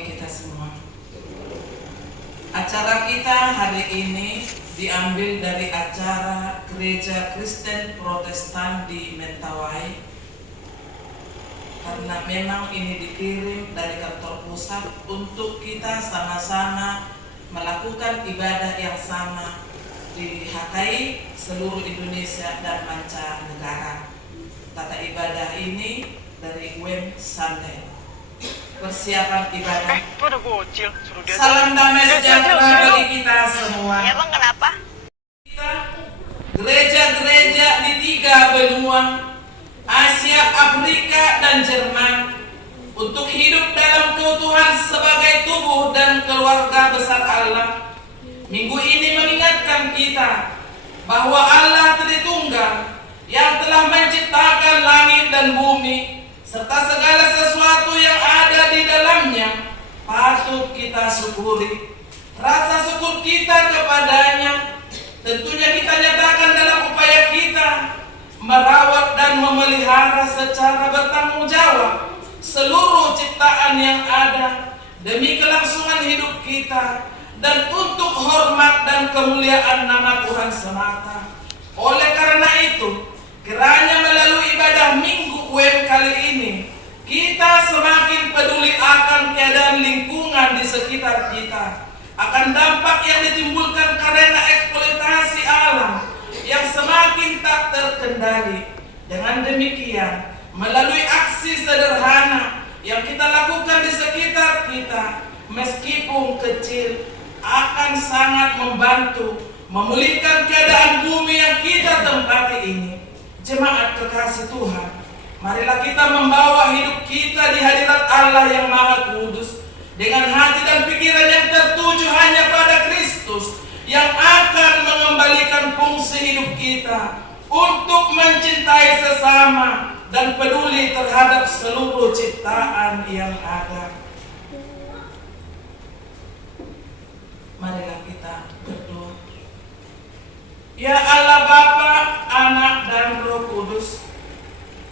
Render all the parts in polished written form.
bagi kita semua. Acara kita hari ini diambil dari acara Gereja Kristen Protestan di Mentawai, karena memang ini dikirim dari kantor pusat untuk kita sama-sama melakukan ibadah yang sama di HKI seluruh Indonesia dan mancanegara. Tata ibadah ini dari WEM Sunday. Persiapan ibadah. Salam damai sejahtera bagi kita semua. Emang kenapa? Kita gereja-gereja di 3 benua, Asia, Afrika, dan Jerman, untuk hidup dalam keutuhan sebagai tubuh dan keluarga besar Allah. Minggu ini mengingatkan kita bahwa Allah Tritunggal yang telah menciptakan langit dan bumi serta segala sesuatu yang ada di dalamnya patut kita syukuri. Rasa syukur kita kepadanya tentunya kita nyatakan dalam upaya kita merawat dan memelihara secara bertanggung jawab seluruh ciptaan yang ada demi kelangsungan hidup kita dan untuk hormat dan kemuliaan nama Tuhan semata. Oleh karena itu, kiranya melalui ibadah Minggu WEM kali ini, kita semakin peduli akan keadaan lingkungan di sekitar kita, akan dampak yang ditimbulkan karena eksploitasi alam yang semakin tak terkendali. Dengan demikian, melalui aksi sederhana yang kita lakukan di sekitar kita, meskipun kecil, akan sangat membantu memulihkan keadaan bumi yang kita tempati ini. Jemaat kekasih Tuhan, marilah kita membawa hidup kita di hadirat Allah yang Maha Kudus dengan hati dan pikiran yang tertuju hanya pada Kristus yang akan mengembalikan fungsi hidup kita untuk mencintai sesama dan peduli terhadap seluruh ciptaan yang ada. Marilah kita berdoa. Ya Allah Bapa, Anak, dan Roh Kudus,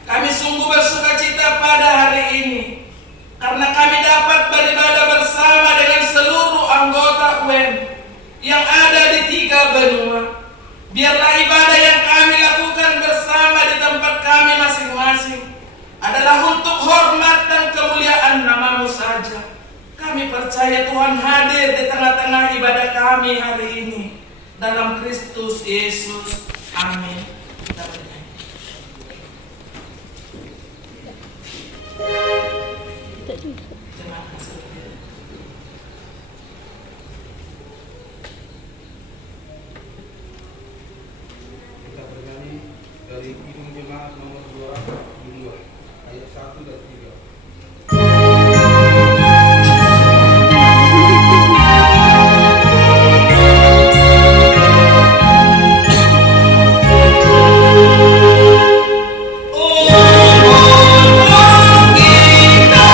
kami sungguh bersukacita pada hari ini karena kami dapat beribadah bersama dengan seluruh anggota WEM yang ada di 3 benua. Biarlah ibadah yang kami lakukan bersama di tempat kami masing-masing adalah untuk hormat dan kemuliaan nama-Mu saja. Kami percaya Tuhan hadir di tengah-tengah ibadah kami hari ini. Dalam Kristus Yesus. Amin. Kita bernyanyi. Terima kasih. Kita bernyanyi dari Kidung Jemaat nomor 2 ayat 1 dan 3. Oh, kita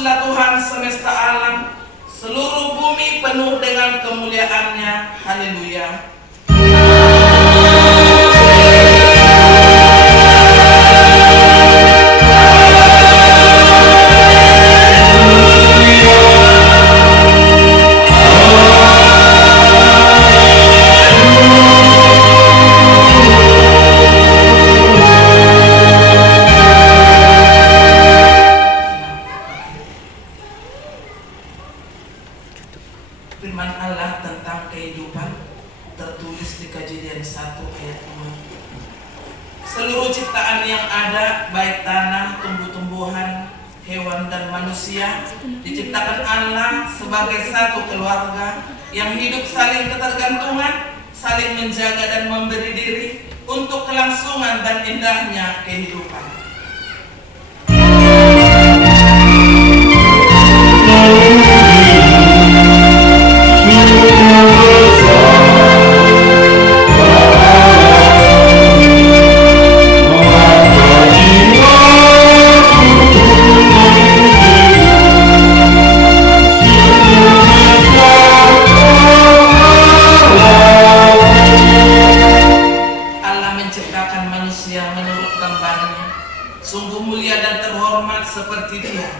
kuduslah Tuhan semesta alam, seluruh bumi penuh dengan kemuliaan-Nya. Haleluya. Firman Allah tentang kehidupan tertulis di Kejadian 1 ayat 2. Seluruh ciptaan yang ada, baik tanah, tumbuh-tumbuhan, hewan dan manusia, diciptakan Allah sebagai satu keluarga yang hidup saling ketergantungan, saling menjaga dan memberi diri untuk kelangsungan dan indahnya kehidupan. Sungguh mulia dan terhormat seperti Dia.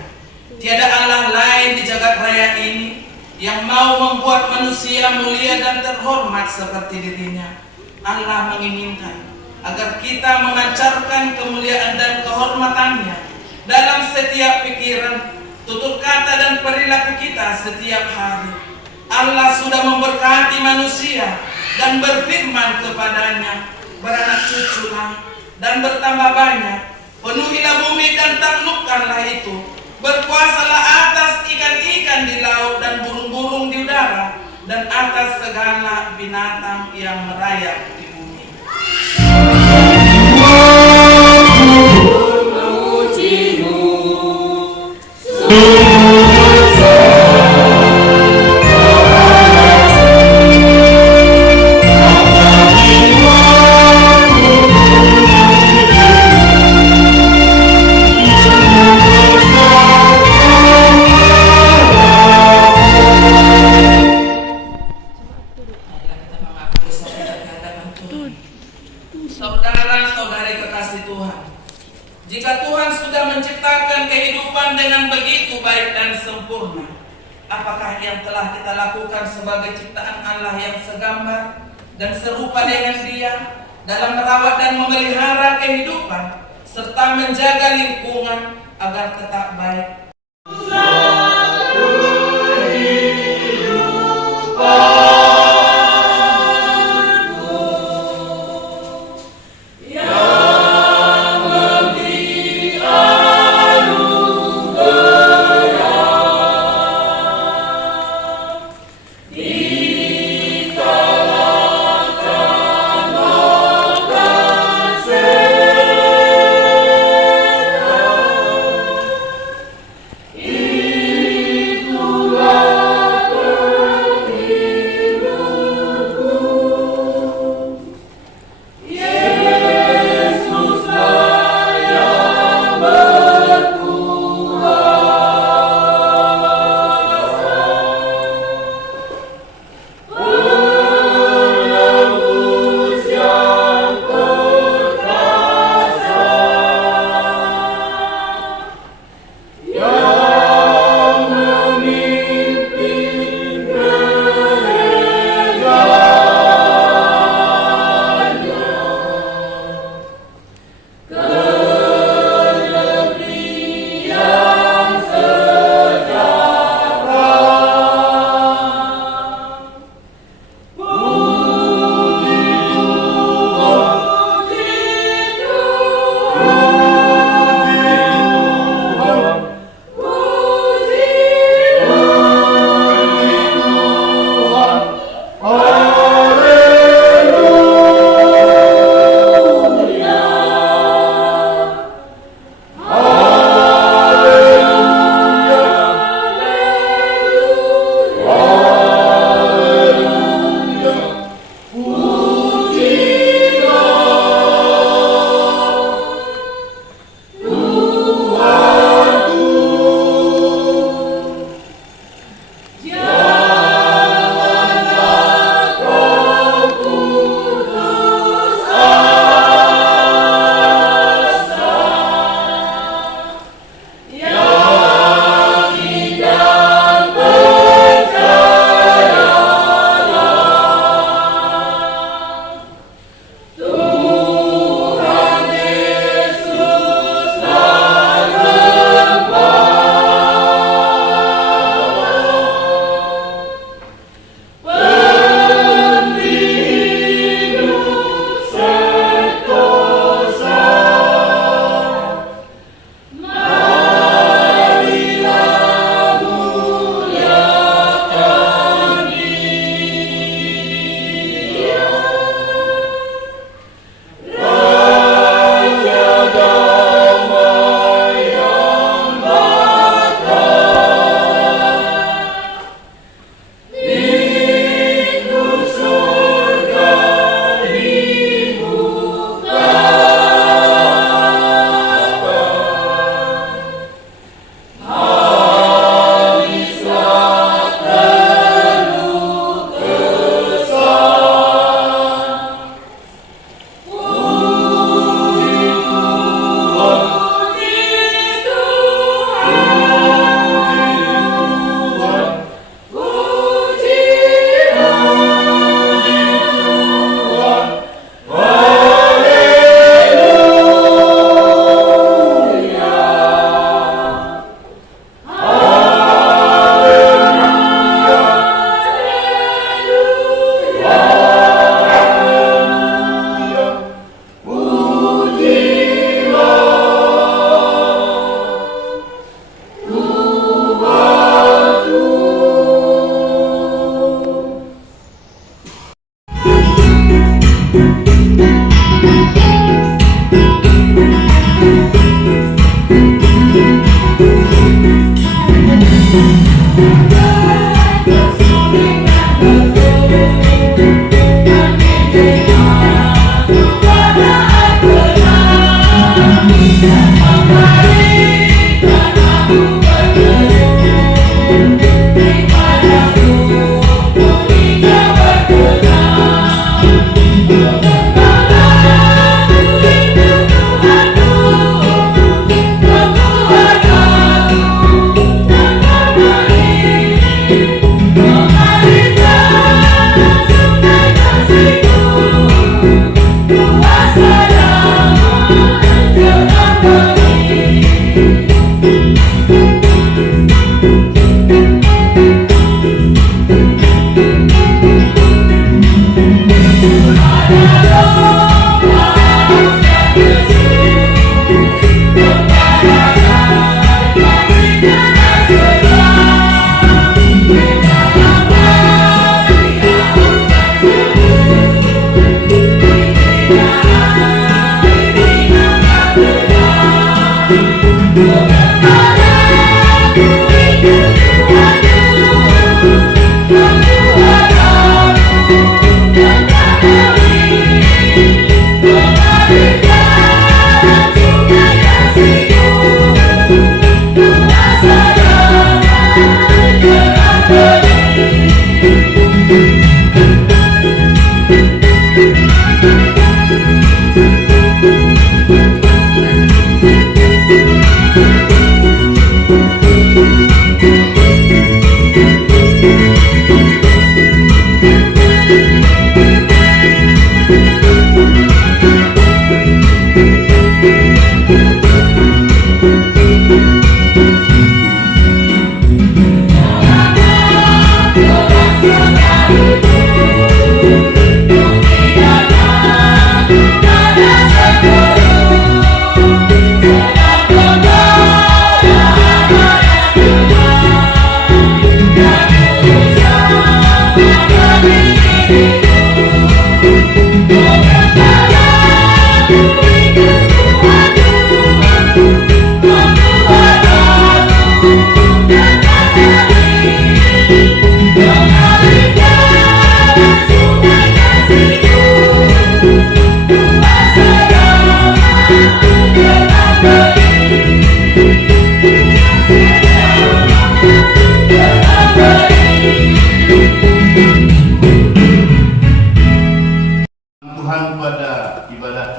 Tiada Allah lain di jagat raya ini yang mau membuat manusia mulia dan terhormat seperti dirinya. Allah menginginkan agar kita memancarkan kemuliaan dan kehormatannya dalam setiap pikiran, tutur kata dan perilaku kita setiap hari. Allah sudah memberkati manusia dan berfirman kepadanya, beranak cuculah dan bertambah banyak, penuhilah bumi dan taklukkanlah itu, berkuasalah atas ikan-ikan di laut dan burung-burung di udara, dan atas segala binatang yang merayap di bumi. Saudara-saudari kekasih Tuhan, jika Tuhan sudah menciptakan kehidupan dengan begitu baik dan sempurna, apakah yang telah kita lakukan sebagai ciptaan Allah yang segambar dan serupa dengan Dia dalam merawat dan memelihara kehidupan serta menjaga lingkungan agar tetap baik?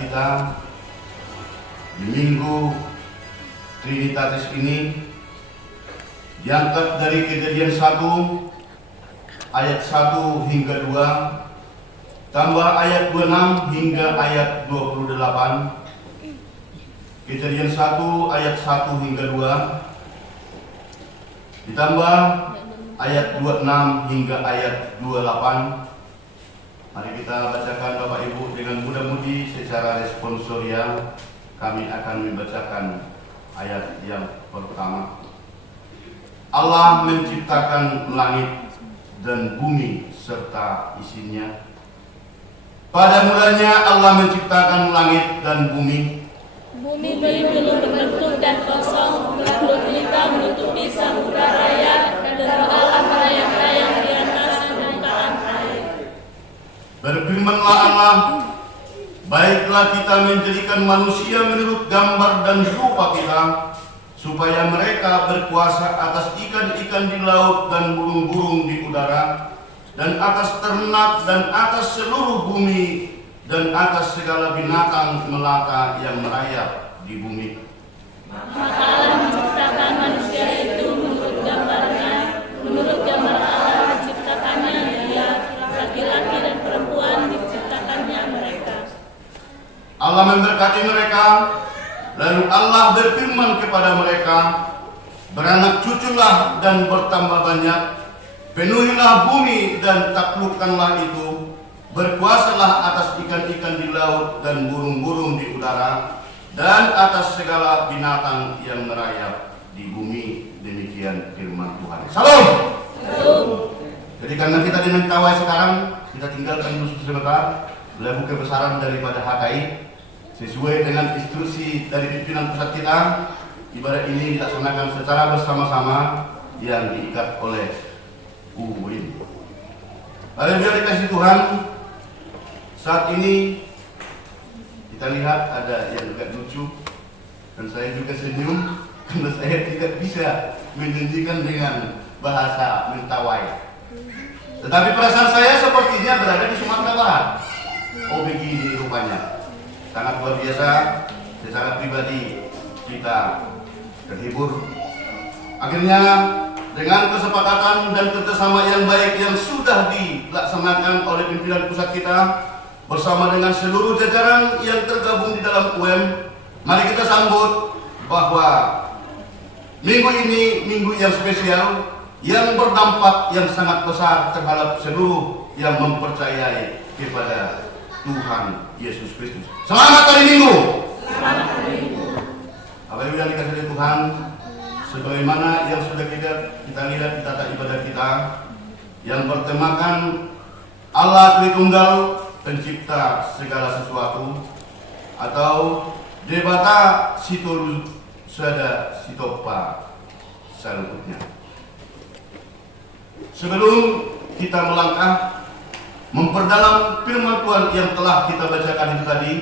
kita di Minggu Trinitatis ini diangkat dari Kejadian 1 ayat 1 hingga 2 tambah ayat 26 hingga ayat 28. Kejadian 1 ayat 1 hingga 2 ditambah ayat 26 hingga ayat 28. Mari kita bacakan Bapak Ibu dengan mudah-mudi secara responsorial. Kami akan membacakan ayat yang pertama. Allah menciptakan langit dan bumi serta isinya. Pada mulanya Allah menciptakan langit dan bumi. Bumi belum berbentuk dan kosong, berambut hitam menutupi samudra raya, dan Allah melayang-layang di atas permukaan air. Berfirmanlah Allah, baiklah kita menjadikan manusia menurut gambar dan rupa kita, supaya mereka berkuasa atas ikan-ikan di laut dan burung-burung di udara, dan atas ternak dan atas seluruh bumi, dan atas segala binatang melata yang merayap di bumi. Maka Allah menciptakan manusia itu menurut gambarnya, menurut gambar Allah menciptakannya dia, laki-laki dan perempuan diciptakannya mereka. Allah memberkati mereka, lalu Allah berfirman kepada mereka, beranak cuculah dan bertambah banyak, penuhilah bumi dan taklukkanlah itu, berkuasalah atas ikan-ikan di laut dan burung-burung di udara, dan atas segala binatang yang merayap di bumi. Demikian firman Tuhan. Salam. Jadi karena kita dimentawai sekarang, kita tinggalkan dulu sebentar level kebesaran daripada HKI sesuai dengan instruksi dari pimpinan pusat kita. Ibadah ini dilaksanakan secara bersama-sama yang diikat oleh UIN. Lalu biar dikasih Tuhan, saat ini kita lihat ada yang agak lucu dan saya juga senyum karena saya tidak bisa menjanjikan dengan bahasa Mentawai. Tetapi perasaan saya sepertinya berada di Sumatera Barat. Oh begini rupanya. Sangat luar biasa. Secara pribadi kita terhibur. Akhirnya dengan kesepakatan dan kerjasama yang baik yang sudah dilaksanakan oleh pimpinan pusat kita bersama dengan seluruh jajaran yang tergabung di dalam UM, mari kita sambut bahwa minggu ini minggu yang spesial yang berdampak yang sangat besar terhadap seluruh yang mempercayai kepada Tuhan Yesus Kristus. Selamat hari Minggu. Selamat hari Minggu. Bapak Ibu yang dikasihi oleh Tuhan, sebagaimana yang sudah kita lihat di tata ibadah kita yang bertemakan Allah Tritunggal, pencipta segala sesuatu, atau Debata Sitolu Sada Sitopa selanjutnya. Sebelum kita melangkah memperdalam firman Tuhan yang telah kita bacakan itu tadi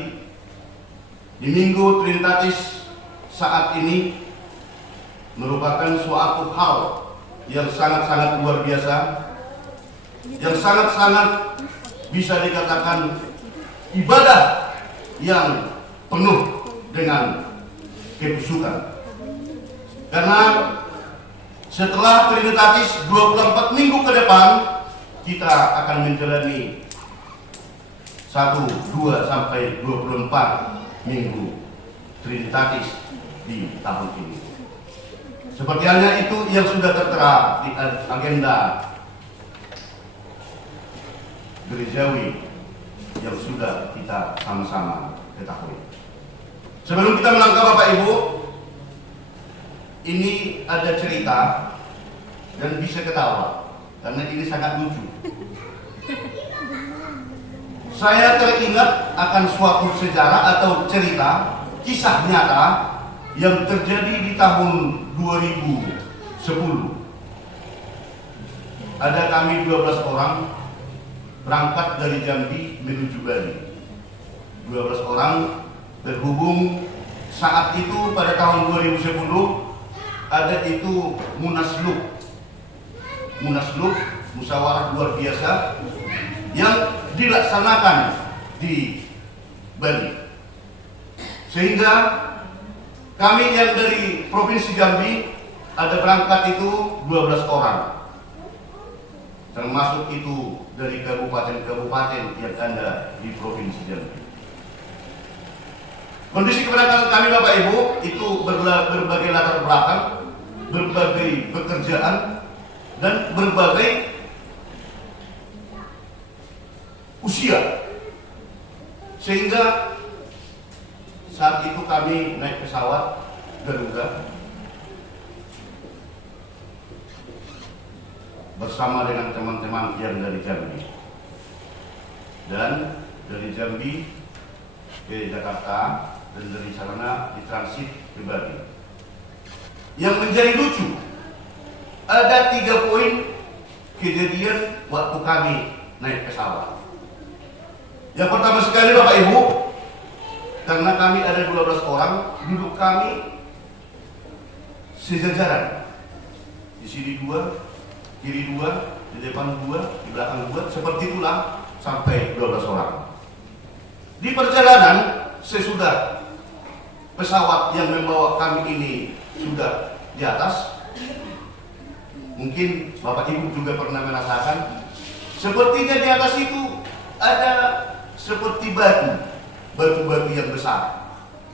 di Minggu Trinitatis saat ini merupakan suatu hal yang sangat-sangat luar biasa, yang sangat-sangat bisa dikatakan ibadah yang penuh dengan kebusukan. Karena setelah Trinitatis 24 minggu ke depan kita akan menjalani 1, 2 sampai 24 minggu Trinitatis di tahun ini. Seperti halnya itu yang sudah tertera di agenda gerejawi yang sudah kita sama-sama ketahui. Sebelum kita melangkah Bapak Ibu, ini ada cerita dan bisa ketawa karena ini sangat lucu. Saya teringat akan suatu sejarah atau cerita kisah nyata yang terjadi di tahun 2010. Ada kami 12 orang berangkat dari Jambi menuju Bali. 12 orang berhubung saat itu pada tahun 2010 ada itu Munaslup, musyawarah luar biasa yang dilaksanakan di Bali. Sehingga kami yang dari Provinsi Jambi ada berangkat itu 12 orang. Termasuk itu dari kabupaten-kabupaten yang ada di Provinsi Jambi. Kondisi keberangkatan kami Bapak Ibu itu berbagai latar belakang, berbagai pekerjaan, dan berbagai usia. Sehingga saat itu kami naik pesawat Garuda bersama dengan teman-teman yang dari Jambi, dan dari Jambi ke Jakarta, dan dari sana ditransit ke Bali. Yang menjadi lucu, ada 3 poin kejadian waktu kami naik pesawat. Yang pertama sekali Bapak Ibu, karena kami ada 12 orang, duduk kami sejajaran. Di sini 2, kiri 2, di depan 2, di belakang 2, seperti itulah sampai 12 orang. Di perjalanan sesudah pesawat yang membawa kami ini sudah di atas, mungkin Bapak Ibu juga pernah merasakan, sepertinya di atas itu ada seperti batu-batu yang besar,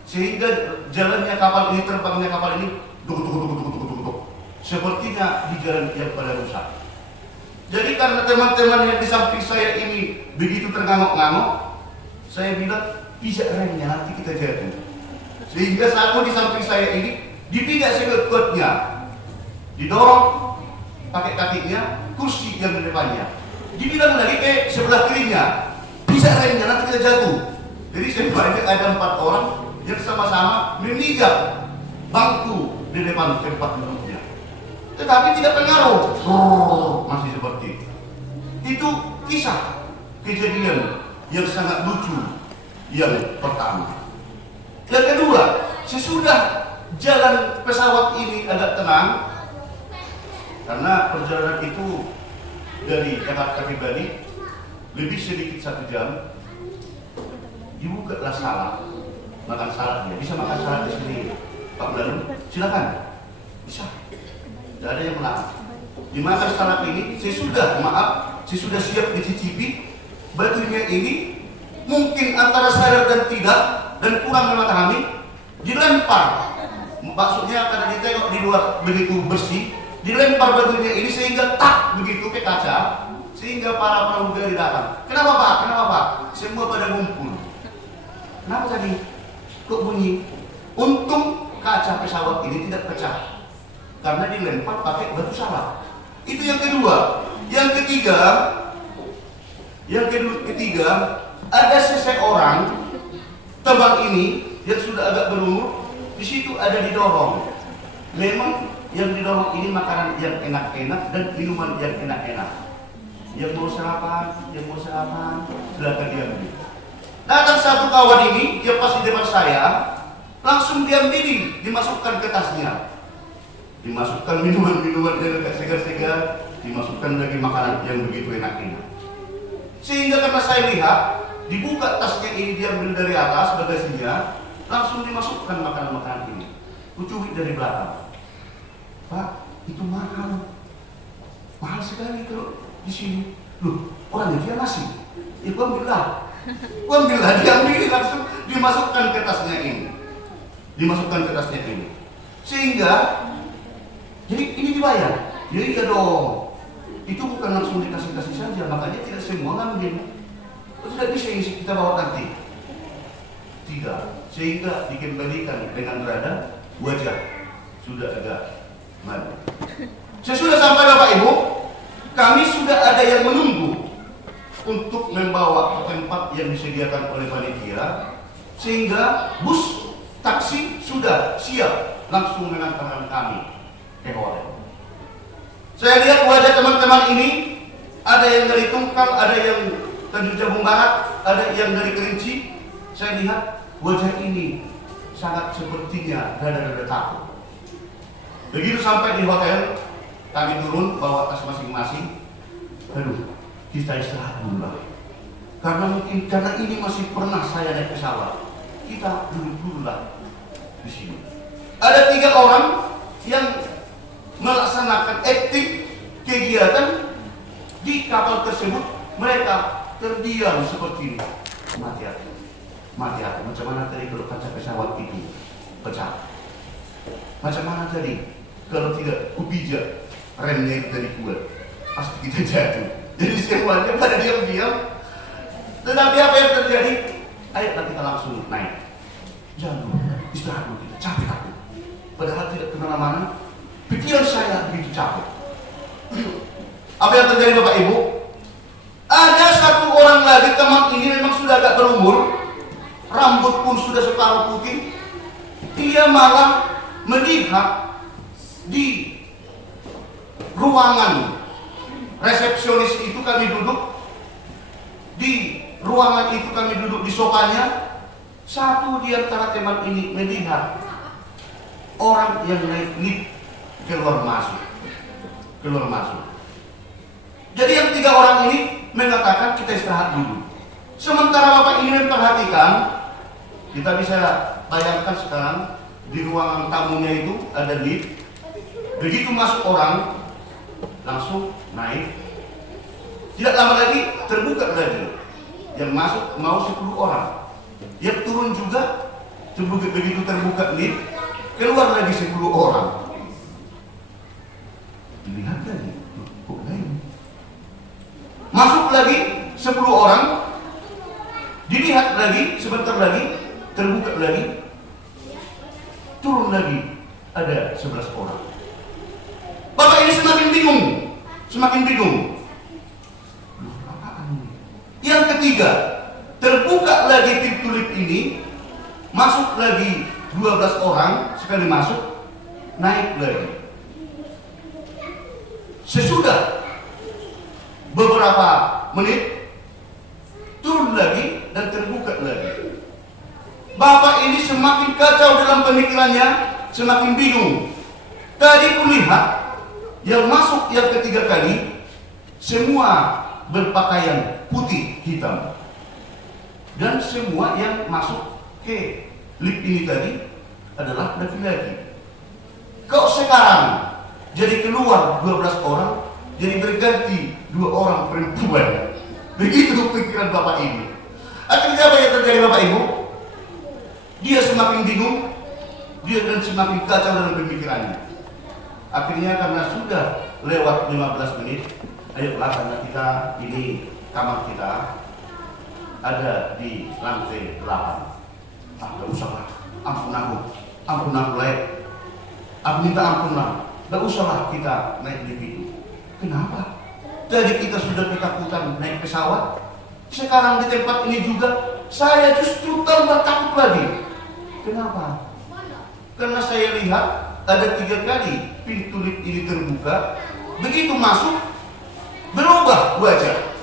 sehingga jalannya kapal ini, terbangnya kapal ini duk, sepertinya di jalan yang pada rusak. Jadi karena teman-teman yang di samping saya ini begitu terngangok-ngangok, saya bilang pijak remnya nanti kita jatuh. Sehingga satu di samping saya ini dipijak sekuat-kuatnya, didorong pakai kakinya kursi yang di depannya. Dibilang lagi ke sebelah kirinya, pijak remnya nanti kita jatuh. Jadi sebenarnya ada 4 orang yang sama-sama memijak bangku di depan tempat duduknya. Tetapi tidak pengaruh, masih seperti itu. Kisah kejadian yang sangat lucu yang pertama. Yang kedua, sesudah jalan pesawat ini agak tenang, karena perjalanan itu dari Jakarta ke Bali lebih sedikit 1 jam. Dibukalah salad, makan saladnya. Bisa makan salad di sini, Pak Belalu? Silakan, bisa. Tidak ada yang melarang. Dimakan salad ini, sesudah siap dicicipi. Batunya ini mungkin antara sadar dan tidak, dan kurang memahami, dilempar. Maksudnya karena ditengok di luar begitu bersih, dilempar batunya ini sehingga tak begitu ke kaca, sehingga para pramugari datang. Kenapa Pak? Kenapa Pak? Semua pada ngumpul. Kenapa tadi? Kok bunyi? Untung kaca pesawat ini tidak pecah, karena dilempar pakai batu salad. Itu yang kedua. Yang ketiga, ada seseorang teman ini yang sudah agak berumur, di situ ada didorong. Memang yang didorong ini makanan yang enak-enak dan minuman yang enak-enak. Yang mau sarapan, silakan diambil. Datang satu kawan ini, dia pas di depan saya, langsung diambil, dimasukkan ke tasnya. Dimasukkan minuman-minuman yang agak segar-segar, dimasukkan lagi makanan yang begitu enak-enak. Sehingga karena saya lihat, dibuka tasnya ini, diambil dari atas bagasinya, langsung dimasukkan makanan-makanan ini. Kucubit dari belakang. Pak, itu mahal. Mahal sekali kalau di sini. Loh, orangnya dia ngasih. Ya gua ambillah, diambil langsung dimasukkan ke tasnya ini. Sehingga jadi ini dibayar. Ya iya dong. Itu bukan langsung dikasih-kasih saja, makanya tidak semua ngambil. Tidak bisa kita bawa nanti. Tidak, sehingga dikembalikan dengan berada wajah sudah agak malu. Sesudah sampai Bapak Ibu, kami sudah ada yang menunggu untuk membawa ke tempat yang disediakan oleh panitia, sehingga bus taksi sudah siap langsung mengantarkan kami ke hotel. Saya lihat wajah teman-teman ini, ada yang dari Tungkal, ada yang dari Jambung Barat, ada yang dari Kerinci. Saya lihat wajah ini sangat sepertinya rada-rada takut. Begitu sampai di hotel, kami turun bawa tas masing-masing. Aduh, kita istirahat dulu lah. Karena ini masih pernah saya naik pesawat. kita duduk-duduklah di sini. Ada 3 orang yang melaksanakan aktif kegiatan di kapal tersebut. Mereka terdiam seperti ini. Mati hati. Macam mana tadi kalau kaca pesawat itu pecah? Macam mana tadi kalau tidak kupijak remnya itu dari kuat? Pasti kita jatuh. Jadi semuanya pada diam-diam. Tetapi apa yang terjadi? Ayolah kita langsung naik. Jangan dulu, istirahat dulu kita. Capek aku. Padahal tidak kemana-mana. Pikiran saya begitu capek. Apa yang terjadi Bapak Ibu? Ada 1 orang lagi, teman ini memang sudah agak berumur, rambut pun sudah separuh putih. Dia malah melihat di ruangan resepsionis itu kami duduk, di ruangan itu kami duduk di sofanya. Satu di antara teman ini melihat orang yang naik lift keluar masuk. Jadi yang 3 orang ini mengatakan kita istirahat dulu. Sementara Bapak ini memperhatikan, kita bisa bayangkan sekarang di ruangan tamunya itu ada lift. Begitu masuk orang, langsung naik. Tidak lama lagi terbuka lagi. Yang masuk mau 10 orang. Yang turun juga, begitu terbuka lift, keluar lagi 10 orang. Dilihat lagi, kok lain. Masuk lagi 10 orang, dilihat lagi, sebentar lagi, terbuka lagi, turun lagi, ada 11 orang. Bapak ini semakin bingung. Loh, apaan ini? Yang ketiga, terbuka lagi pintu lift ini, masuk lagi 12 orang, sekali masuk, naik lagi. Sesudah beberapa menit, turun lagi dan terbuka lagi. Bapak ini semakin kacau dalam pemikirannya, semakin bingung. Tadi kulihat yang masuk yang ketiga kali semua berpakaian putih hitam, dan semua yang masuk ke lift ini tadi adalah laki-laki. Kok sekarang jadi keluar 12 orang, jadi berganti 2 orang perempuan? Begitu pikiran Bapak ini. Akhirnya apa yang terjadi Bapak Ibu? Dia semakin bingung, dia dan semakin kacau dalam pemikirannya. Akhirnya karena sudah lewat 15 menit, ayolah karena kita ini kamar kita ada di lantai 8. Gak usahlah, ampun aku lek. Aku minta ampun lah, gak usahlah kita naik lift itu. Kenapa? Tadi kita sudah ketakutan naik pesawat, sekarang di tempat ini juga saya justru tambah takut lagi. Kenapa? Karena saya lihat ada 3 kali pintu lift ini terbuka, begitu masuk berubah wajah.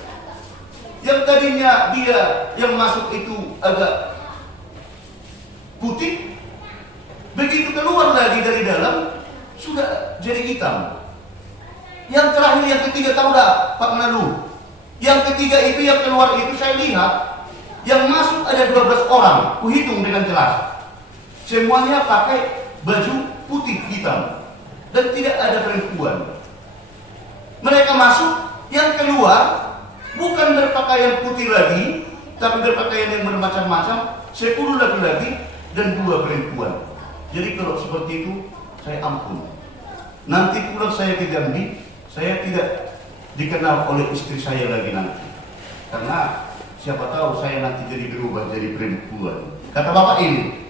Yang tadinya dia yang masuk itu agak putih, begitu keluar lagi dari dalam sudah jadi hitam. Yang terakhir, yang ketiga, tahu tak Pak Menlu? Yang ketiga itu yang keluar itu saya lihat, yang masuk ada 12 orang, kuhitung dengan jelas. Semuanya pakai baju putih hitam dan tidak ada perempuan. Mereka masuk, yang keluar bukan berpakaian putih lagi, tapi berpakaian yang bermacam-macam, 10 laki-laki dan 2 perempuan. Jadi kalau seperti itu, saya ampun. Nanti pulang saya ke Jambi, saya tidak dikenal oleh istri saya lagi nanti. Karena siapa tahu saya nanti jadi berubah jadi perempuan. Kata Bapak ini,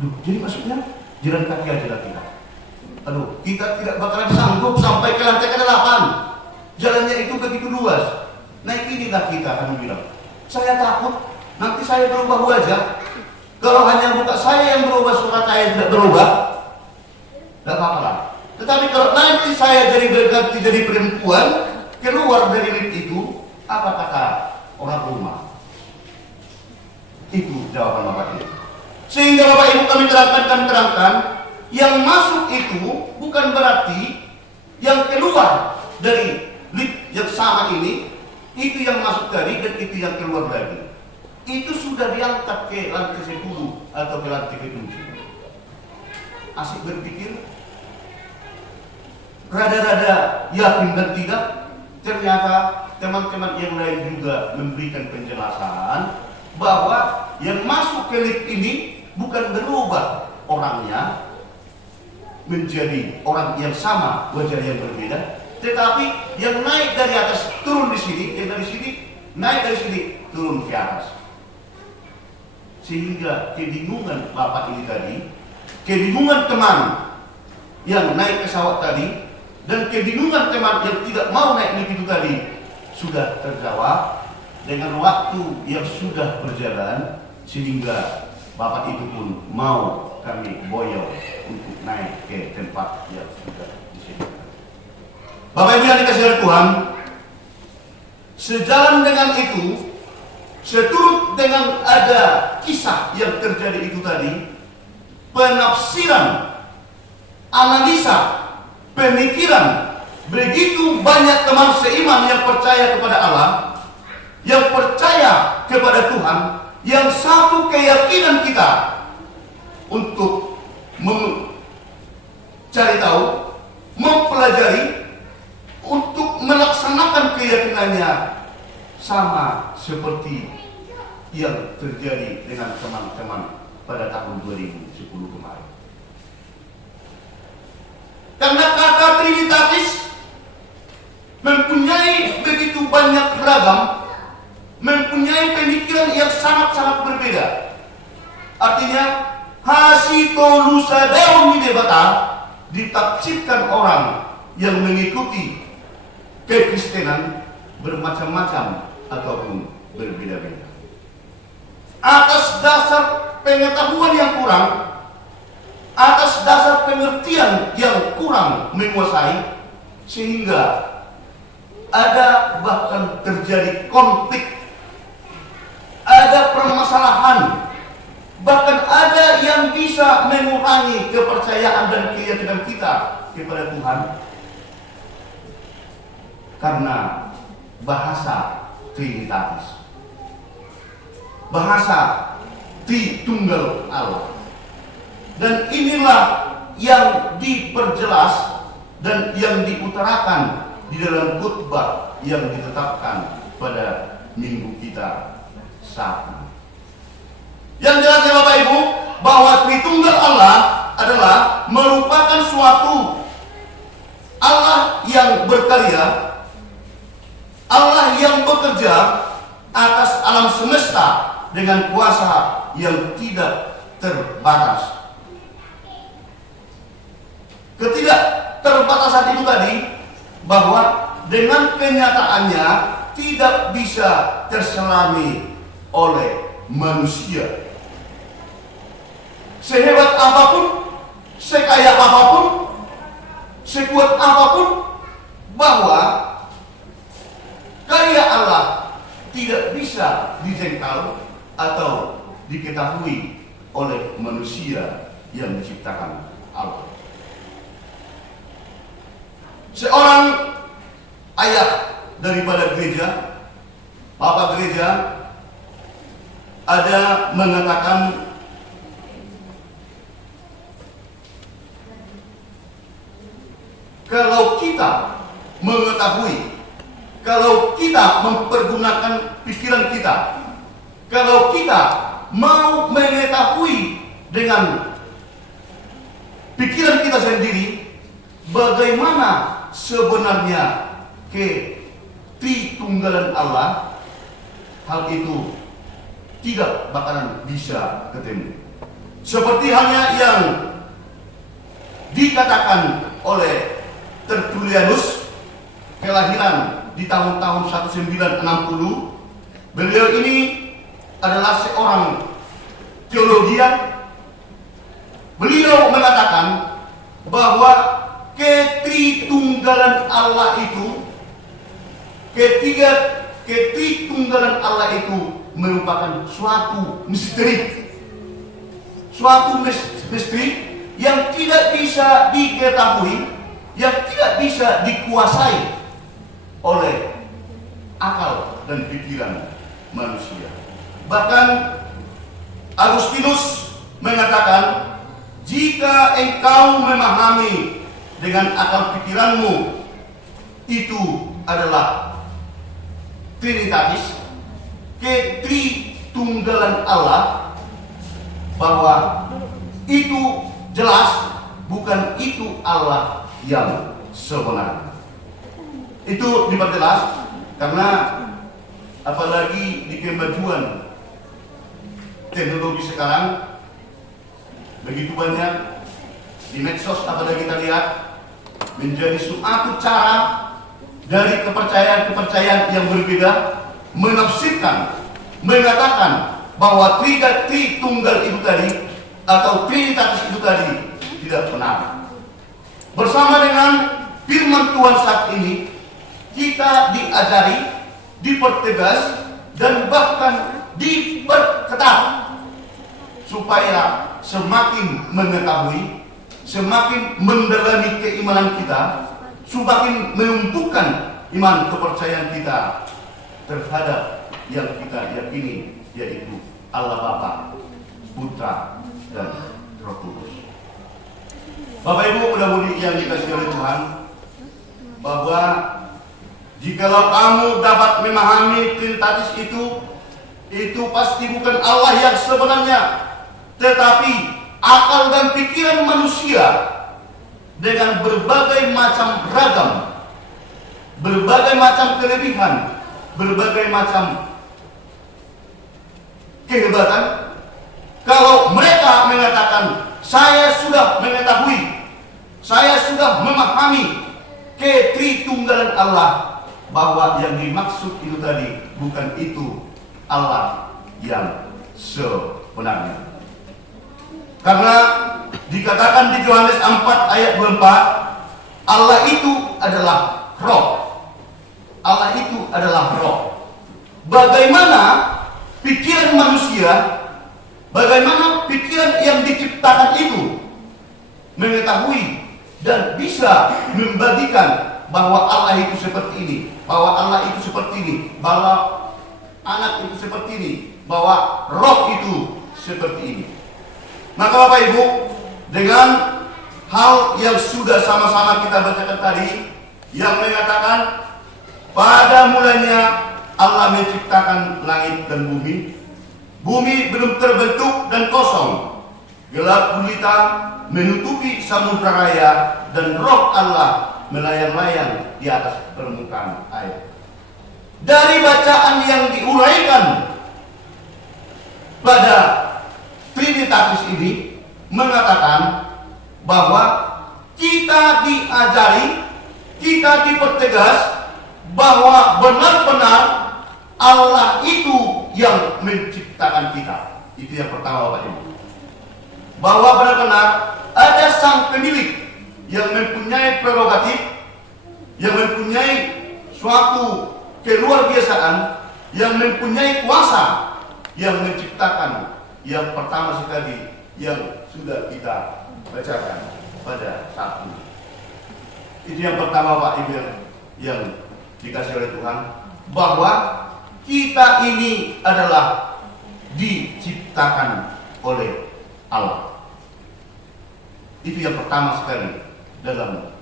loh, jadi maksudnya jalan kaki aja lah kita. Aduh, kita tidak bakalan sanggup sampai ke lantai ke-8. Jalannya itu begitu luas. Naik inilah kita, kami bilang. Saya takut nanti saya berubah wajah. Kalau hanya buka saya yang berubah, surat saya tidak berubah, tidak apa-apa lah. Tetapi kalau nanti saya jadi berganti jadi perempuan, keluar dari lift itu, apa kata orang rumah? Itu jawaban Bapak ini. Sehingga Bapak Ibu kami terangkan, yang masuk itu bukan berarti yang keluar dari lift yang sama ini, itu yang masuk tadi dan itu yang keluar lagi. itu sudah diangkat ke lantai ke-10 atau ke lantai ke-7. Asik berpikir, rada-rada yakin dan tidak. Ternyata teman-teman yang lain juga memberikan penjelasan bahwa yang masuk ke lift ini bukan berubah orangnya menjadi orang yang sama, wajah yang berbeda, tetapi yang naik dari atas turun di sini, yang dari sini naik dari sini turun ke atas. Sehingga kebingungan bapak ini tadi, kebingungan teman yang naik pesawat tadi, dan kebingungan teman yang tidak mau naik lift itu tadi sudah terjawab dengan waktu yang sudah berjalan, sehingga bapak itu pun mau kami boyong untuk naik ke tempat yang sudah disediakan. Bapak Ibu yang dikasihi oleh Tuhan, sejalan dengan itu, seturut dengan ada kisah yang terjadi itu tadi, penafsiran, analisa, pemikiran begitu banyak teman seiman yang percaya kepada Allah, yang percaya kepada Tuhan, yang satu keyakinan kita untuk mencari tahu, mempelajari, untuk melaksanakan keyakinannya sama seperti yang terjadi dengan teman-teman pada tahun 2010 kemarin. Karena kata Trinitatis mempunyai begitu banyak ragam, mempunyai pemikiran yang sangat-sangat berbeda. Artinya, hasito lusa daun midebata ditafsirkan orang yang mengikuti kekristenan bermacam-macam ataupun berbeda-beda. Atas dasar pengetahuan yang kurang, atas dasar pengertian yang kurang menguasai, sehingga ada bahkan terjadi konflik, ada permasalahan, bahkan ada yang bisa mengurangi kepercayaan dan keyakinan kita kepada Tuhan karena bahasa Trinitatis, bahasa Tritunggal Allah. Dan inilah yang diperjelas dan yang diutarakan di dalam khutbah yang ditetapkan pada minggu kita saat ini. Yang jelas ya Bapak Ibu, bahwa Tritunggal Allah adalah merupakan suatu Allah yang berkarya, Allah yang bekerja atas alam semesta dengan kuasa yang tidak terbatas. Ketidakterbatasan itu tadi, bahwa dengan kenyataannya tidak bisa terselami oleh manusia. Sehebat apapun, sekaya apapun, sekuat apapun, bahwa karya Allah tidak bisa dijangkau atau diketahui oleh manusia yang diciptakan Allah. Seorang ayah daripada gereja, Bapak gereja, ada mengatakan kalau kita mengetahui, kalau kita mempergunakan pikiran kita, kalau kita mau mengetahui dengan pikiran kita sendiri bagaimana sebenarnya ketritunggalan Allah, hal itu tidak bakalan bisa ketemu. Seperti halnya yang dikatakan oleh Tertullianus, kelahiran di tahun-tahun 1960. Beliau ini adalah seorang teologian. Beliau mengatakan bahwa ketritunggalan Allah itu, ketritunggalan Allah itu merupakan suatu misteri. Suatu misteri yang tidak bisa diketahui, yang tidak bisa dikuasai oleh akal dan pikiran manusia. Bahkan Agustinus mengatakan, jika engkau memahami dengan akal pikiranmu itu adalah Trinitatis, ketritunggalan Allah, bahwa itu jelas bukan itu Allah yang sebenarnya. Itu diperjelas karena apalagi di kemajuan teknologi sekarang begitu banyak di medsos, apalagi kita lihat menjadi suatu cara dari kepercayaan-kepercayaan yang berbeda menafsirkan, mengatakan bahwa Tritunggal itu tadi atau Trinitatis itu tadi tidak benar. Bersama dengan firman Tuhan saat ini, kita diajari, dipertegas, dan bahkan diperketat supaya semakin mengetahui, semakin mendalami keimanan kita, semakin menumbuhkan iman kepercayaan kita terhadap yang kita yakini, yaitu Allah Bapa, Putra, dan Roh Kudus. Bapak Ibu mudah-mudahan yang dikasihi oleh Tuhan, bahwa jikalau kamu dapat memahami Trinitatis itu pasti bukan Allah yang sebenarnya, tetapi akal dan pikiran manusia dengan berbagai macam ragam, berbagai macam kelebihan, berbagai macam kehebatan. Kalau mereka mengatakan, saya sudah mengetahui, saya sudah memahami ketritunggalan Allah, bahwa yang dimaksud itu tadi bukan itu Allah yang sebenarnya. Karena dikatakan di Yohanes 4 ayat 24, Allah itu adalah roh. Allah itu adalah roh. Bagaimana pikiran manusia, bagaimana pikiran yang diciptakan itu mengetahui dan bisa membagikan bahwa Allah itu seperti ini, bahwa Allah itu seperti ini, bahwa anak itu seperti ini, bahwa roh itu seperti ini. Maka Bapak Ibu, dengan hal yang sudah sama-sama kita bacakan tadi, yang mengatakan pada mulanya Allah menciptakan langit dan bumi. Bumi belum terbentuk dan kosong, gelap gulita menutupi samudra raya, dan roh Allah melayang-layang di atas permukaan air. Dari bacaan yang diuraikan pada Trinitatis ini mengatakan bahwa kita diajari, kita dipertegas bahwa benar-benar Allah itu yang menciptakan kita. Itu yang pertama Bapak Ibu. Bahwa benar-benar ada sang pemilik yang mempunyai prerogatif, yang mempunyai suatu keluarbiasaan, yang mempunyai kuasa, yang menciptakan yang pertama sekali yang sudah kita bacakan pada saat ini. Itu yang pertama Pak Ibu yang dikasih oleh Tuhan, bahwa kita ini adalah diciptakan oleh Allah. Itu yang pertama sekali dalam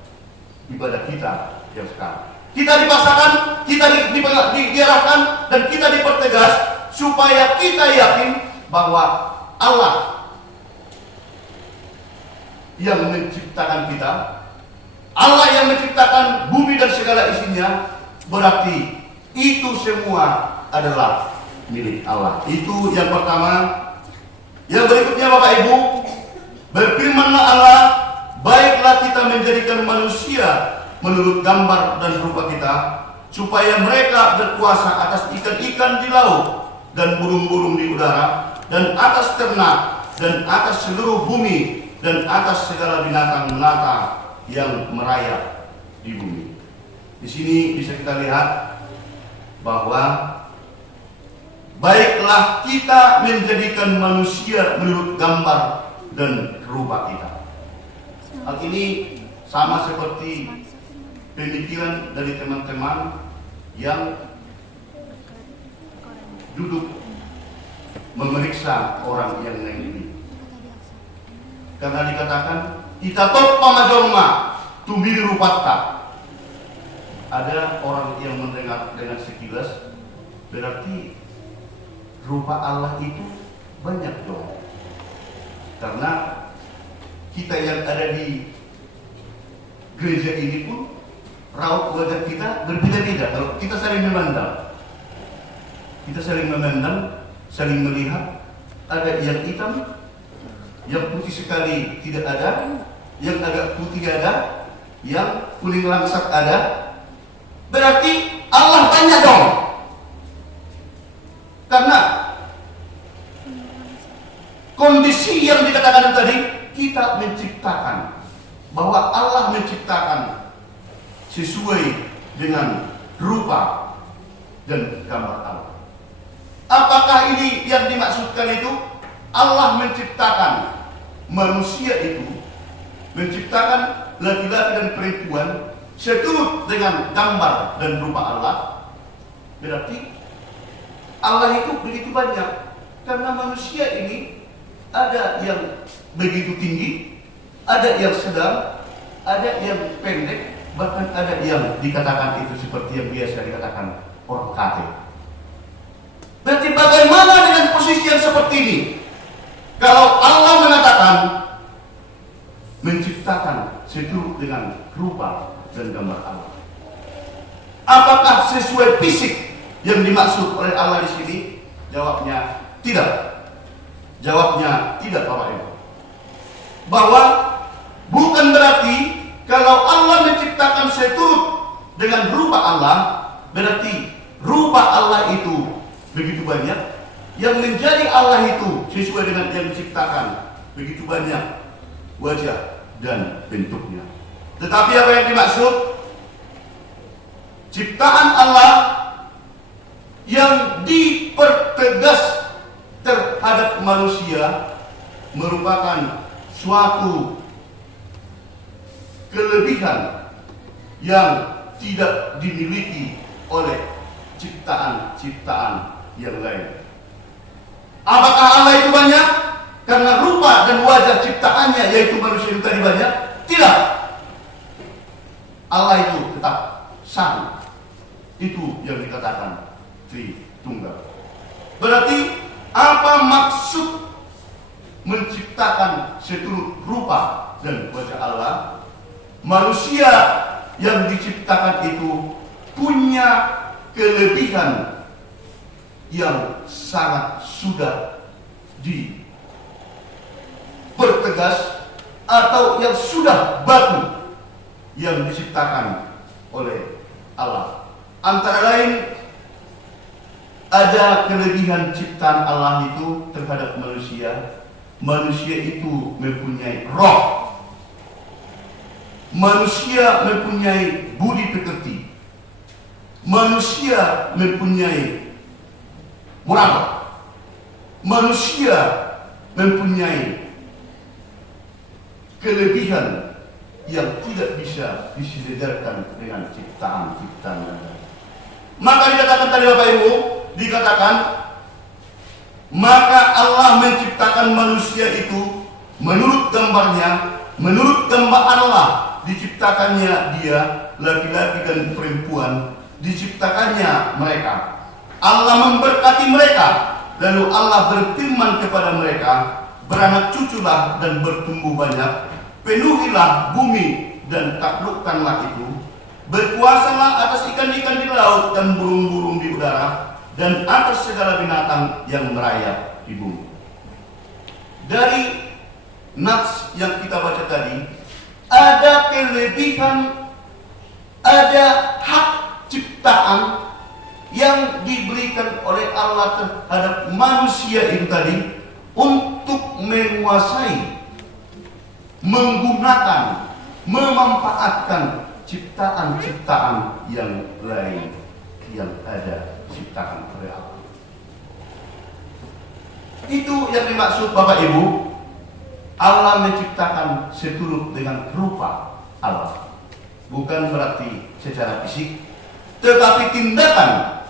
ibadah kita yang sekarang. Kita dipaksakan, kita diarahkan, dan kita dipertegas supaya kita yakin bahwa Allah yang menciptakan kita, Allah yang menciptakan bumi dan segala isinya, berarti itu semua adalah milik Allah. Itu yang pertama. Yang berikutnya Bapak Ibu, berfirmanlah Allah, baiklah kita menjadikan manusia menurut gambar dan rupa kita, supaya mereka berkuasa atas ikan-ikan di laut dan burung-burung di udara, dan atas ternak, dan atas seluruh bumi, dan atas segala binatang melata yang merayap di bumi. Di sini bisa kita lihat bahwa baiklah kita menjadikan manusia menurut gambar dan rupa kita. Hal ini sama seperti pemikiran dari teman-teman yang duduk memeriksa orang yang lain ini. Karena dikatakan kita top pamajolma tumbil rupatta. Ada orang yang mendengar dengan sekilas, berarti rupa Allah itu banyak dong. Karena kita yang ada di gereja ini pun raut wajah kita berbeda-beda. Kalau kita saling memandang, saling melihat, ada yang hitam, yang putih sekali tidak ada, yang agak putih ada, yang kuning langsat ada. Berarti Allah banyak dong. Karena kondisi yang dikatakan tadi, kita menciptakan, bahwa Allah menciptakan sesuai dengan rupa dan gambar Allah. Apakah ini yang dimaksudkan itu? Allah menciptakan manusia itu, menciptakan laki-laki dan perempuan seturut dengan gambar dan rupa Allah. Berarti Allah itu begitu banyak. Karena manusia ini ada yang begitu tinggi, ada yang sedang, ada yang pendek, bahkan ada yang dikatakan itu seperti yang biasa dikatakan orang kate. Berarti bagaimana dengan posisi yang seperti ini? Kalau Allah mengatakan menciptakan seturut dengan rupa dan gambar Allah, apakah sesuai fisik yang dimaksud oleh Allah di sini? Jawabnya tidak. Jawabnya tidak, Bapak Ibu. Bahwa bukan berarti kalau Allah menciptakan seturut dengan rupa Allah, berarti rupa Allah itu begitu banyak, yang menjadi Allah itu sesuai dengan yang diciptakan begitu banyak wajah dan bentuknya. Tetapi apa yang dimaksud? Ciptaan Allah yang dipertegas terhadap manusia merupakan suatu kelebihan yang tidak dimiliki oleh ciptaan-ciptaan yang lain. Apakah Allah itu banyak karena rupa dan wajah ciptaannya, yaitu manusia itu tadi banyak? Tidak. Allah itu tetap satu. Itu yang dikatakan Tritunggal. Berarti apa maksud menciptakan seturut rupa dan wajah Allah? Manusia yang diciptakan itu punya kelebihan yang sangat sudah dipertegas atau yang sudah baku yang diciptakan oleh Allah. Antara lain, ada kelebihan ciptaan Allah itu terhadap manusia. Manusia itu mempunyai roh. Manusia mempunyai budi pekerti. Manusia mempunyai moral. Manusia mempunyai kelebihan yang tidak bisa disedarkan dengan ciptaan-ciptaan yang lain. Maka dikatakan tadi Bapak Ibu, dikatakan maka Allah menciptakan manusia itu menurut gambarnya, menurut gambar Allah diciptakannya dia, laki-laki dan perempuan, diciptakannya mereka. Allah memberkati mereka, lalu Allah berfirman kepada mereka, beranak cuculah dan bertumbuh banyak, penuhilah bumi dan taklukkanlah itu, berkuasalah atas ikan-ikan di laut dan burung-burung di udara, dan atas segala binatang yang merayap di bumi. Dari nats yang kita baca tadi, ada kelebihan, ada hak ciptaan yang diberikan oleh Allah terhadap manusia itu tadi untuk menguasai, menggunakan, memanfaatkan ciptaan-ciptaan yang lain yang ada diciptakan oleh Allah. Itu yang dimaksud Bapak Ibu, Allah menciptakan seturut dengan rupa Allah. Bukan berarti secara fisik, tetapi tindakan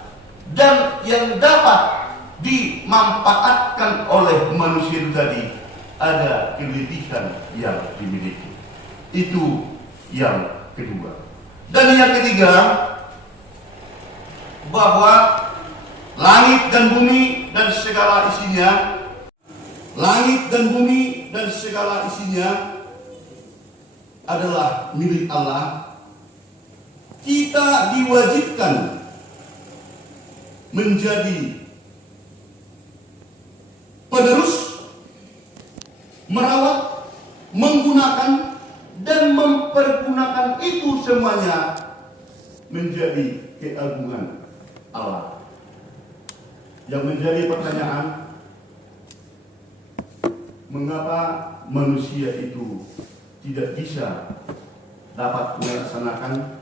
dan yang dapat dimanfaatkan oleh manusia itu tadi, ada kelitikan yang dimiliki. Itu yang kedua. Dan yang ketiga, bahwa langit dan bumi dan segala isinya, langit dan bumi dan segala isinya adalah milik Allah. Kita diwajibkan menjadi penerus, merawat, menggunakan, dan mempergunakan itu semuanya menjadi keagungan Allah. Yang menjadi pertanyaan, mengapa manusia itu tidak bisa dapat melaksanakan?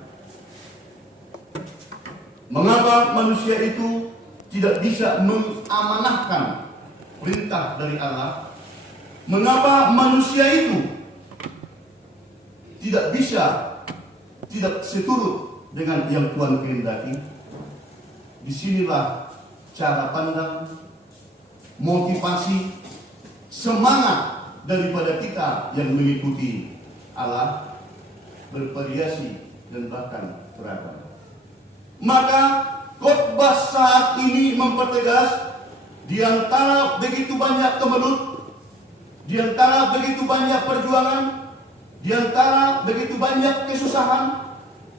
Mengapa manusia itu tidak bisa mengamanahkan perintah dari Allah? Mengapa manusia itu tidak bisa, tidak seturut dengan yang Tuhan kehendaki? Disinilah cara pandang, motivasi, semangat daripada kita yang mengikuti Allah bervariasi dan bahkan beragam. Maka khotbah saat ini mempertegas, di antara begitu banyak kemelut, di antara begitu banyak perjuangan, di antara begitu banyak kesusahan,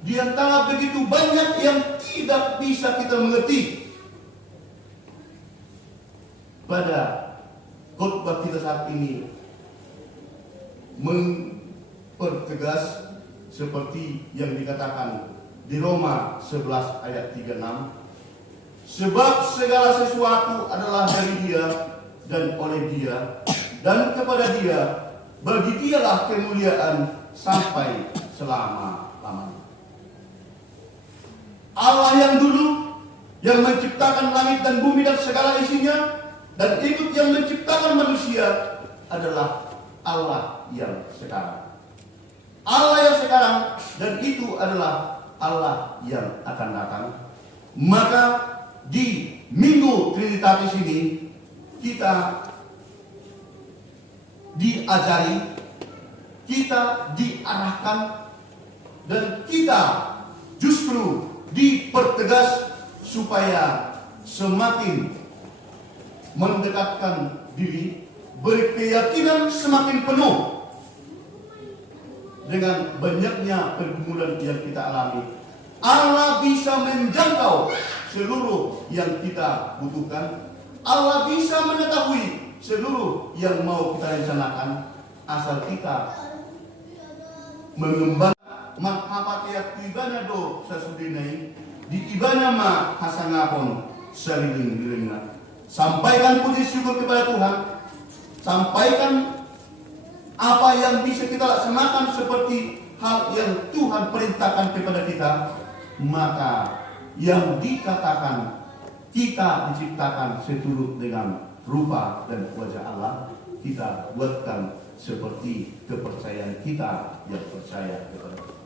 di antara begitu banyak yang tidak bisa kita mengerti, pada khotbah kita saat ini mempertegas seperti yang dikatakan di Roma 11 ayat 36, sebab segala sesuatu adalah dari Dia dan oleh Dia dan kepada Dia, bagi Dialah kemuliaan sampai selama-lamanya. Allah yang dulu, yang menciptakan langit dan bumi dan segala isinya, dan ikut yang menciptakan manusia, adalah Allah yang sekarang. Allah yang sekarang, dan itu adalah Allah yang akan datang. Maka di Minggu Trinitatis ini kita diajari, kita diarahkan, dan kita justru dipertegas supaya semakin mendekatkan diri, berkeyakinan semakin penuh dengan banyaknya pergumulan yang kita alami. Allah bisa menjangkau seluruh yang kita butuhkan. Allah bisa mengetahui seluruh yang mau kita rencanakan, asal kita mengembangkan manfaat ibana do sasudinai di ibana ma hasangapon sariling-lilingan. Sampaikan puji syukur kepada Tuhan, sampaikan apa yang bisa kita laksanakan seperti hal yang Tuhan perintahkan kepada kita. Maka yang dikatakan kita diciptakan seturut dengan rupa dan wajah Allah, kita buatkan seperti kepercayaan kita yang percaya kepada Tuhan.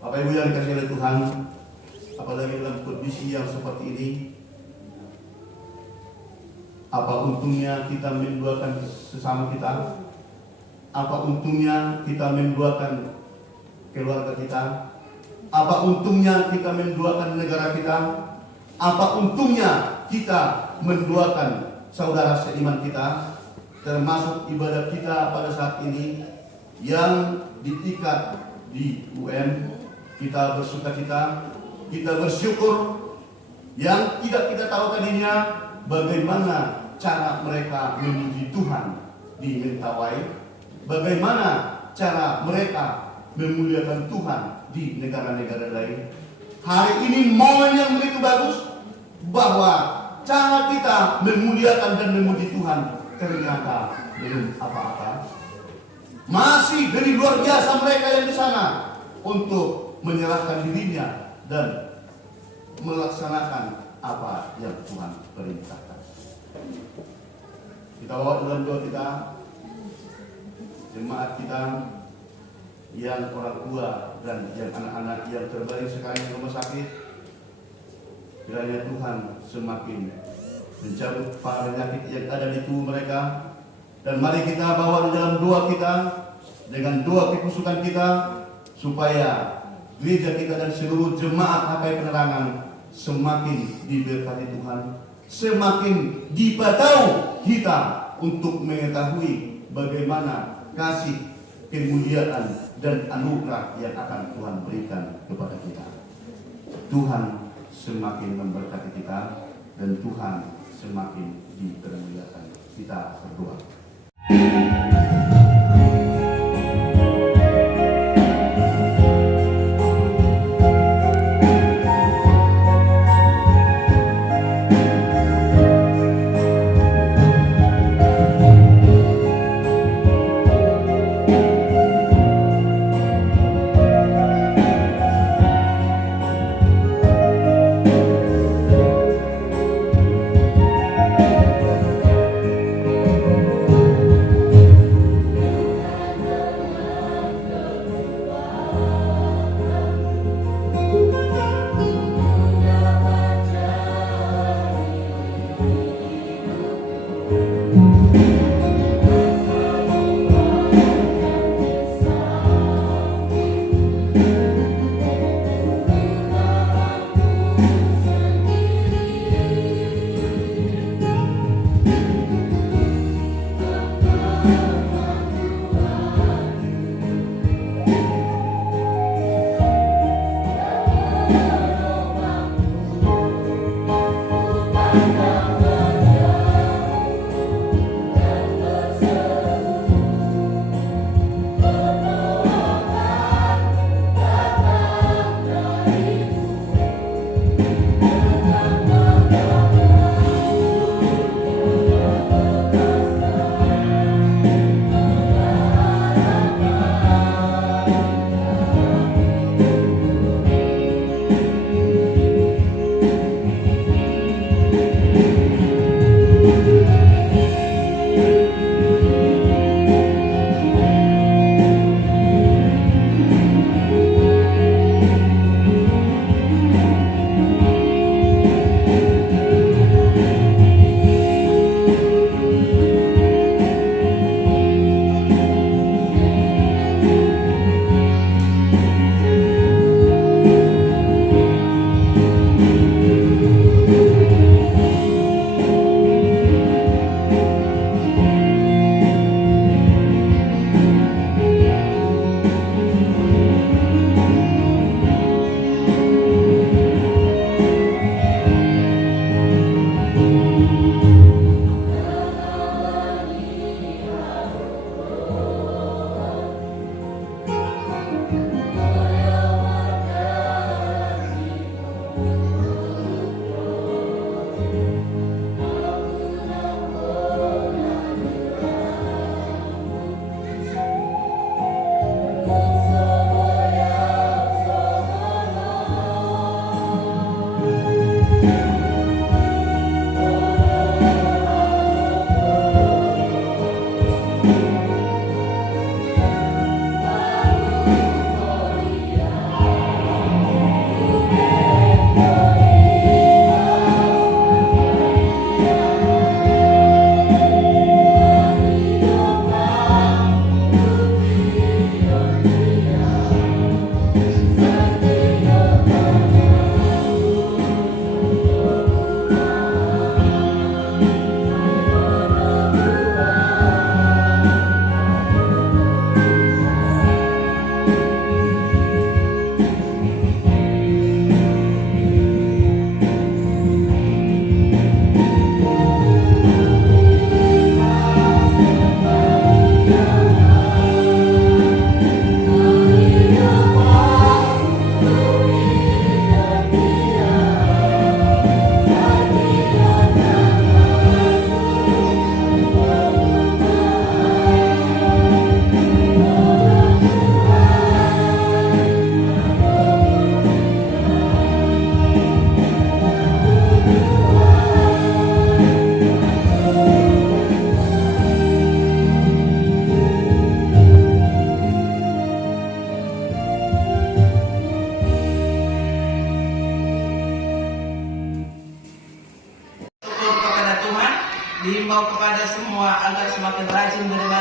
Bapak Ibu yang dikasihi oleh Tuhan, apalagi dalam kondisi yang seperti ini, apa untungnya kita mendoakan sesama kita? Apa untungnya kita mendoakan keluarga kita? Apa untungnya kita mendoakan negara kita? Apa untungnya kita mendoakan saudara seiman kita? Termasuk ibadah kita pada saat ini yang diikat di UN. Kita bersukacita, kita bersyukur. Yang tidak kita tahu tadinya bagaimana cara mereka memuji Tuhan di Mentawai, bagaimana cara mereka memuliakan Tuhan di negara-negara lain. Hari ini momen yang begitu bagus bahwa cara kita memuliakan dan memuji Tuhan ternyata belum apa-apa. Masih dari luar biasa mereka yang di sana untuk menyerahkan dirinya dan melaksanakan apa yang Tuhan perintahkan. Kita bawa dalam doa kita, jemaat kita yang orang tua dan yang anak-anak yang terbaring sekarang di rumah sakit, kiranya Tuhan semakin mencabut para penyakit yang ada di tubuh mereka. Dan mari kita bawa di dalam doa kita, dengan doa kekusukan kita, supaya gereja kita dan seluruh jemaat HKI Penerangan semakin diberkati Tuhan, semakin dipatau kita untuk mengetahui bagaimana kasih, kemuliaan, dan anugerah yang akan Tuhan berikan kepada kita. Tuhan semakin memberkati kita dan Tuhan semakin dipermuliakan. Kita berdoa.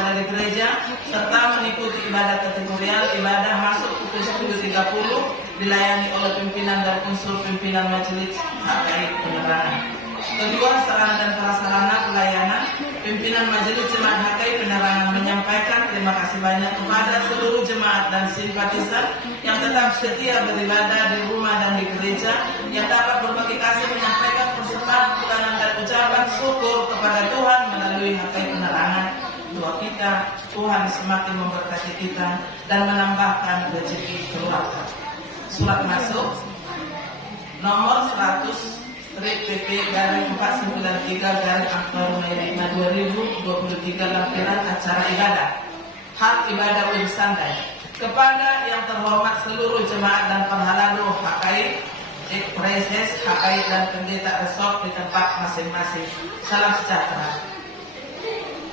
ibadah di gereja serta mengikuti ibadah kategorial ibadah masuk pukul 10.30 dilayani oleh pimpinan dan unsur pimpinan majelis HKI penerangan. Kedua, sarana dan prasarana pelayanan. Pimpinan Majelis Jemaat HKI Penerangan menyampaikan terima kasih banyak kepada seluruh jemaat dan simpatisan yang tetap setia beribadah di rumah dan di gereja, yang dapat berbagi kasih menyampaikan persembahan bulanan dan ucapan syukur kepada Tuhan melalui HKI Penerangan. Doa kita, Tuhan semakin memberkati kita dan menambahkan rezeki keluarga. Surat masuk nomor 100 PP-493-2023 lampiran acara ibadah. Hak ibadah Wim Sandai. Kepada yang terhormat seluruh jemaat dan penghalalu HKI, Preses HKI dan pendeta resort di tempat masing-masing. Salam sejahtera.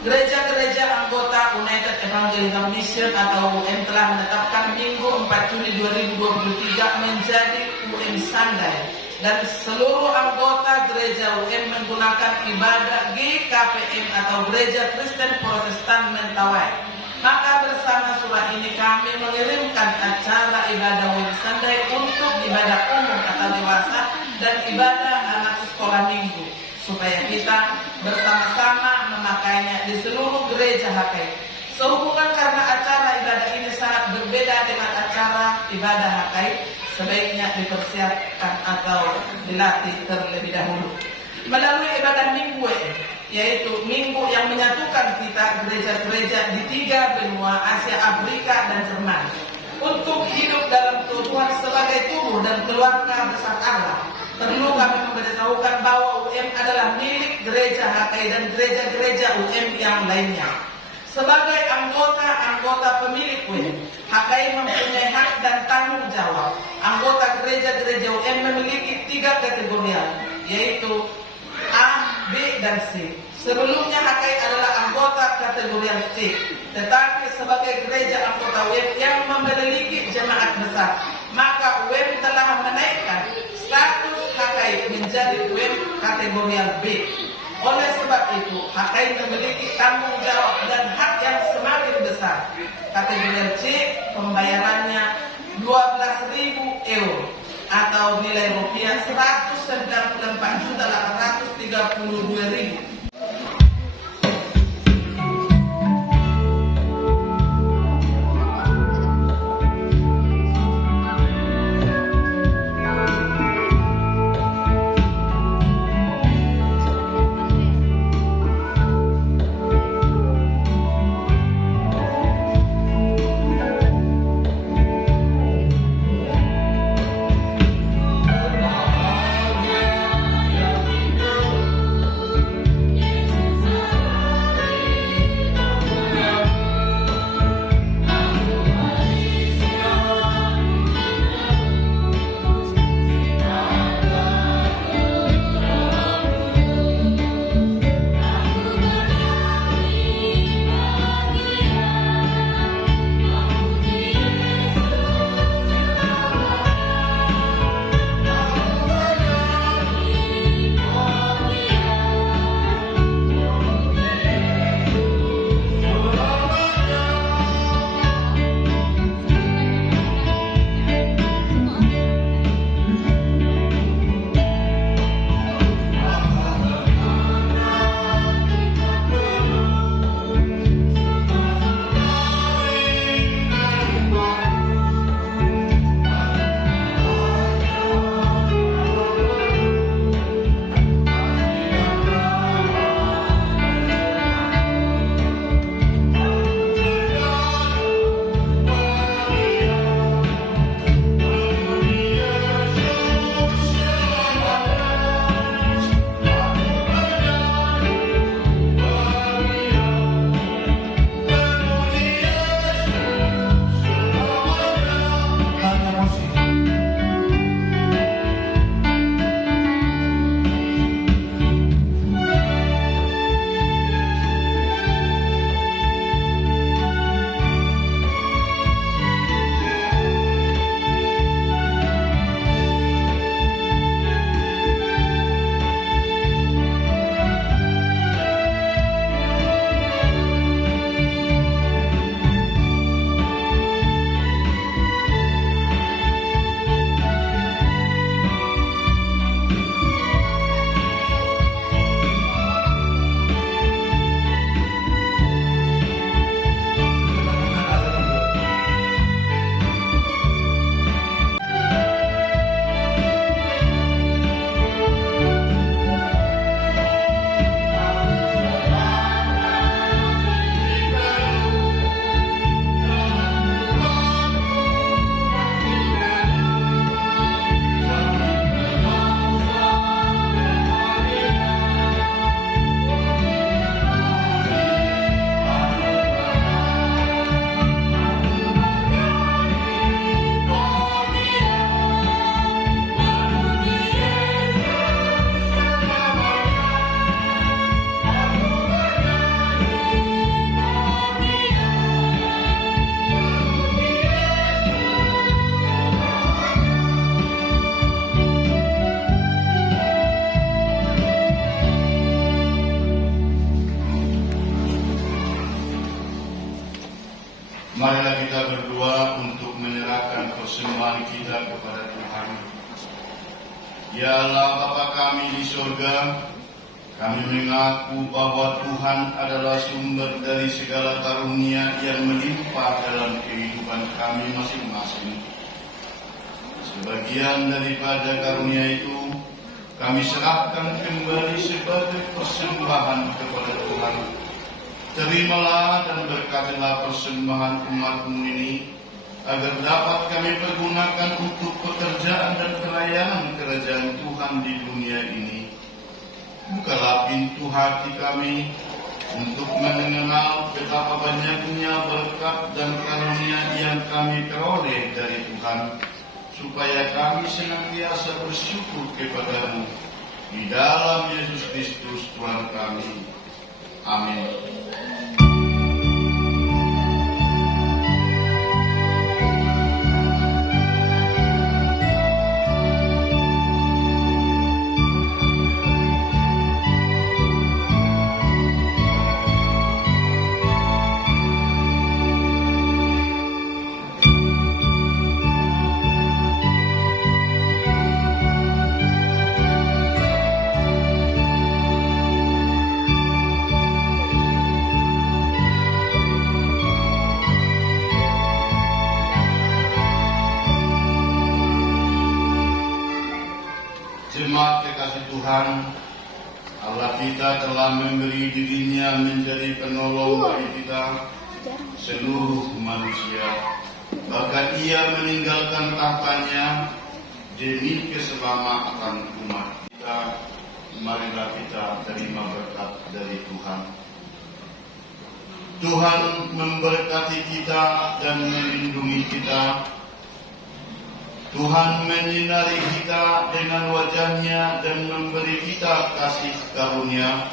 Gereja-gereja anggota United Evangelical Mission atau UM telah menetapkan Minggu 4 Juli 2023 menjadi UM Sandai. Dan seluruh anggota gereja UM menggunakan ibadah GKPM atau Gereja Kristen Protestan Mentawai. Maka bersama surah ini kami mengirimkan acara ibadah UM Sandai untuk ibadah umum atau dewasa dan ibadah anak sekolah minggu, supaya kita bersama-sama memakainya di seluruh gereja HKI. Sehubungan karena acara ibadah ini sangat berbeda dengan acara ibadah HKI, sebaiknya dipersiapkan atau dilatih terlebih dahulu melalui ibadah minggu, yaitu minggu yang menyatukan kita gereja-gereja di 3 benua Asia, Afrika, dan Jerman untuk hidup dalam keutuhan sebagai tubuh dan keluarga besar Allah. Perlu kami memberitahukan bahwa UM adalah milik gereja HKI dan gereja-gereja UM yang lainnya. Sebagai anggota pemilik UM, HKI mempunyai hak dan tanggung jawab. Anggota gereja-gereja UM memiliki 3 kategori, yaitu A, B, dan C. Sebelumnya HKI adalah anggota kategori C, tetapi sebagai gereja anggota UM yang memiliki jemaat besar, maka UM telah menaikkan status HKI menjadi UM kategori B. Oleh sebab itu, HKI memiliki tanggung jawab dan hak yang semakin besar. Kategori C, pembayarannya 12.000 euro atau nilai rupiah 194.832.000. Marilah kita berdoa untuk menyerahkan persembahan kita kepada Tuhan. Ya Allah Bapa kami di surga, kami mengaku bahwa Tuhan adalah sumber dari segala karunia yang melimpah dalam kehidupan kami masing-masing. Sebagian daripada karunia itu kami serahkan kembali sebagai persembahan kepada Tuhan. Terimalah dan berkatilah persembahan umat-Mu ini, agar dapat kami pergunakan untuk pekerjaan dan pelayanan kerajaan Tuhan di dunia ini. Bukalah pintu hati kami untuk mengenal betapa banyaknya berkat dan karunia yang kami peroleh dari Tuhan, supaya kami senantiasa bersyukur kepada-Mu di dalam Yesus Kristus Tuhan kami. Amin. Jemaat kekasih Tuhan, Allah kita telah memberi dirinya menjadi penolong bagi kita seluruh manusia. Bahkan ia meninggalkan tahtanya demi keselamatan umat kita. Marilah kita terima berkat dari Tuhan. Tuhan memberkati kita dan melindungi kita. Tuhan menyinari kita dengan wajah-Nya dan memberi kita kasih karunia.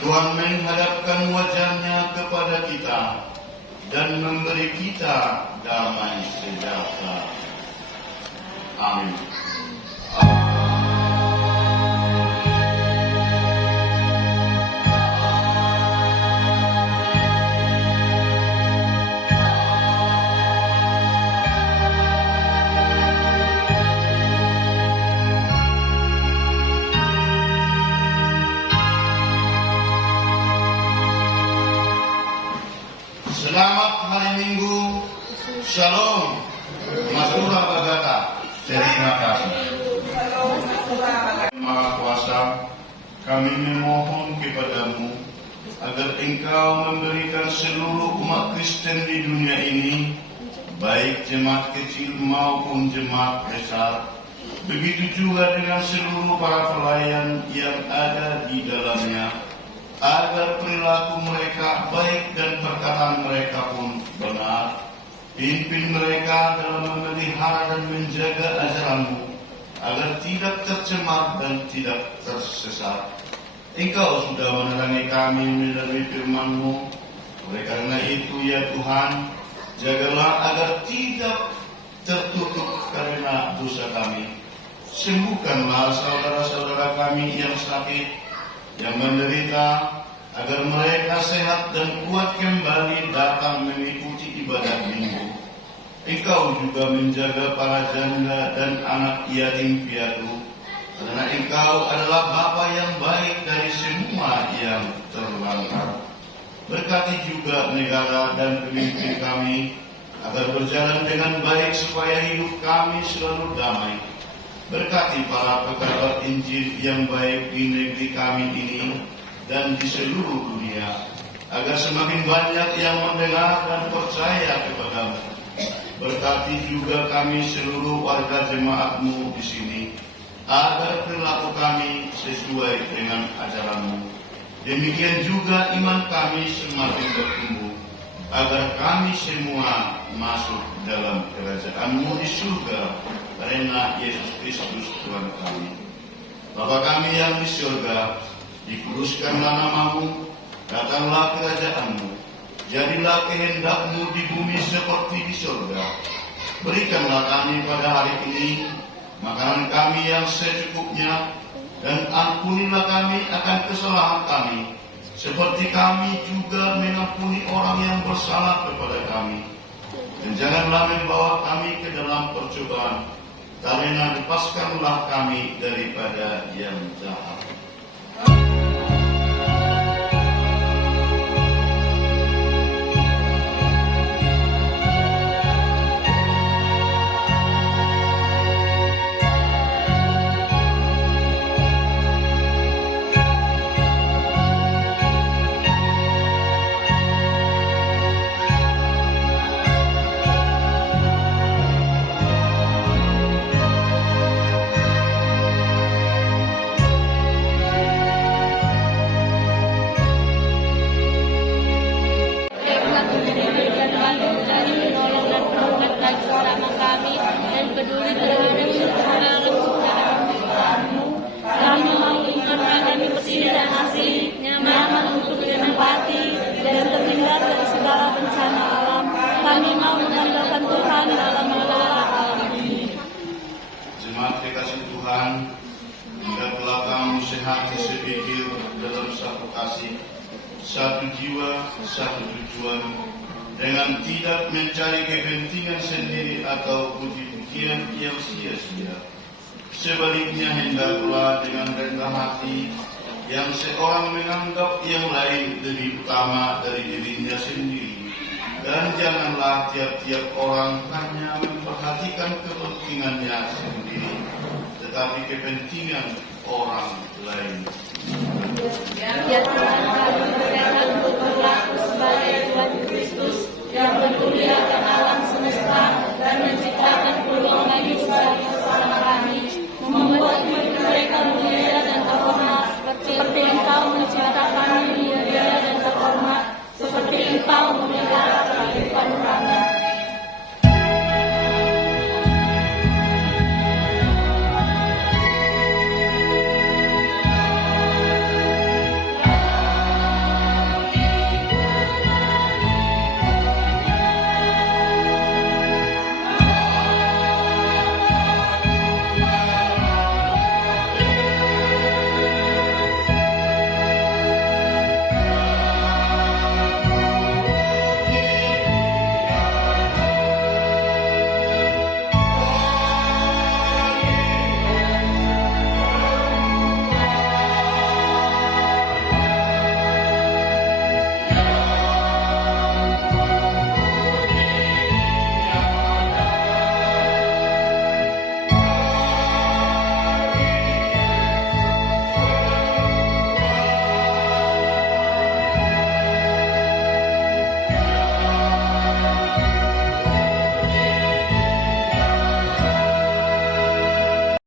Tuhan menghadapkan wajah-Nya kepada kita dan memberi kita damai sejahtera. Amin. Selamat hari Minggu, Shalom, Masura Bagata. Terima kasih. Maha Kuasa, kami memohon kepada-Mu agar Engkau memberikan seluruh umat Kristen di dunia ini, baik jemaat kecil maupun jemaat besar, begitu juga dengan seluruh para pelayan yang ada di dalamnya, agar perilaku mereka baik dan perkataan mereka pun benar. Pimpin mereka dalam memelihara dan menjaga ajaran-Mu, agar tidak tercemar dan tidak tersesat. Engkau sudah menerangi kami melalui firman-Mu. Oleh karena itu ya Tuhan, jagalah agar tidak tertutup karena dosa kami. Sembuhkanlah saudara-saudara kami yang sakit, yang menderita, agar mereka sehat dan kuat kembali datang mengikuti ibadat minggu. Engkau juga menjaga para janda dan anak yatim piatu, karena Engkau adalah Bapa yang baik dari semua yang terlantar. Berkati juga negara dan pemimpin kami, agar berjalan dengan baik supaya hidup kami selalu damai. Berkati para pekabar Injil yang baik di negeri kami ini dan di seluruh dunia, agar semakin banyak yang mendengar dan percaya kepada-Mu. Berkati juga kami seluruh warga jemaat-Mu di sini, agar perilaku kami sesuai dengan ajaran-Mu. Demikian juga iman kami semakin bertumbuh, agar kami semua masuk dalam kerajaan-Mu di surga, karena Yesus Kristus Tuhan kami. Bapa kami yang di surga, dikuduskanlah nama-Mu, datanglah kerajaan-Mu, jadilah kehendak-Mu di bumi seperti di surga. Berikanlah kami pada hari ini makanan kami yang secukupnya, dan ampunilah kami akan kesalahan kami, seperti kami juga mengampuni mengampuni orang yang bersalah kepada kami. Dan janganlah membawa kami ke dalam percobaan, karena lepaskanlah kami daripada yang jahat. Jemaat kekasih Tuhan, hingga telah kamu sehat sepikir dalam satu kasih, satu jiwa, satu tujuan, dengan tidak mencari kepentingan sendiri atau puji-pujian yang sia-sia. Sebaliknya hendaklah dengan rendah hati, yang seorang menganggap yang lain lebih utama dari dirinya sendiri, dan janganlah tiap-tiap orang hanya memperhatikan kepentingannya sendiri, tetapi kepentingan orang lain. Ya Tuhan, kami berkata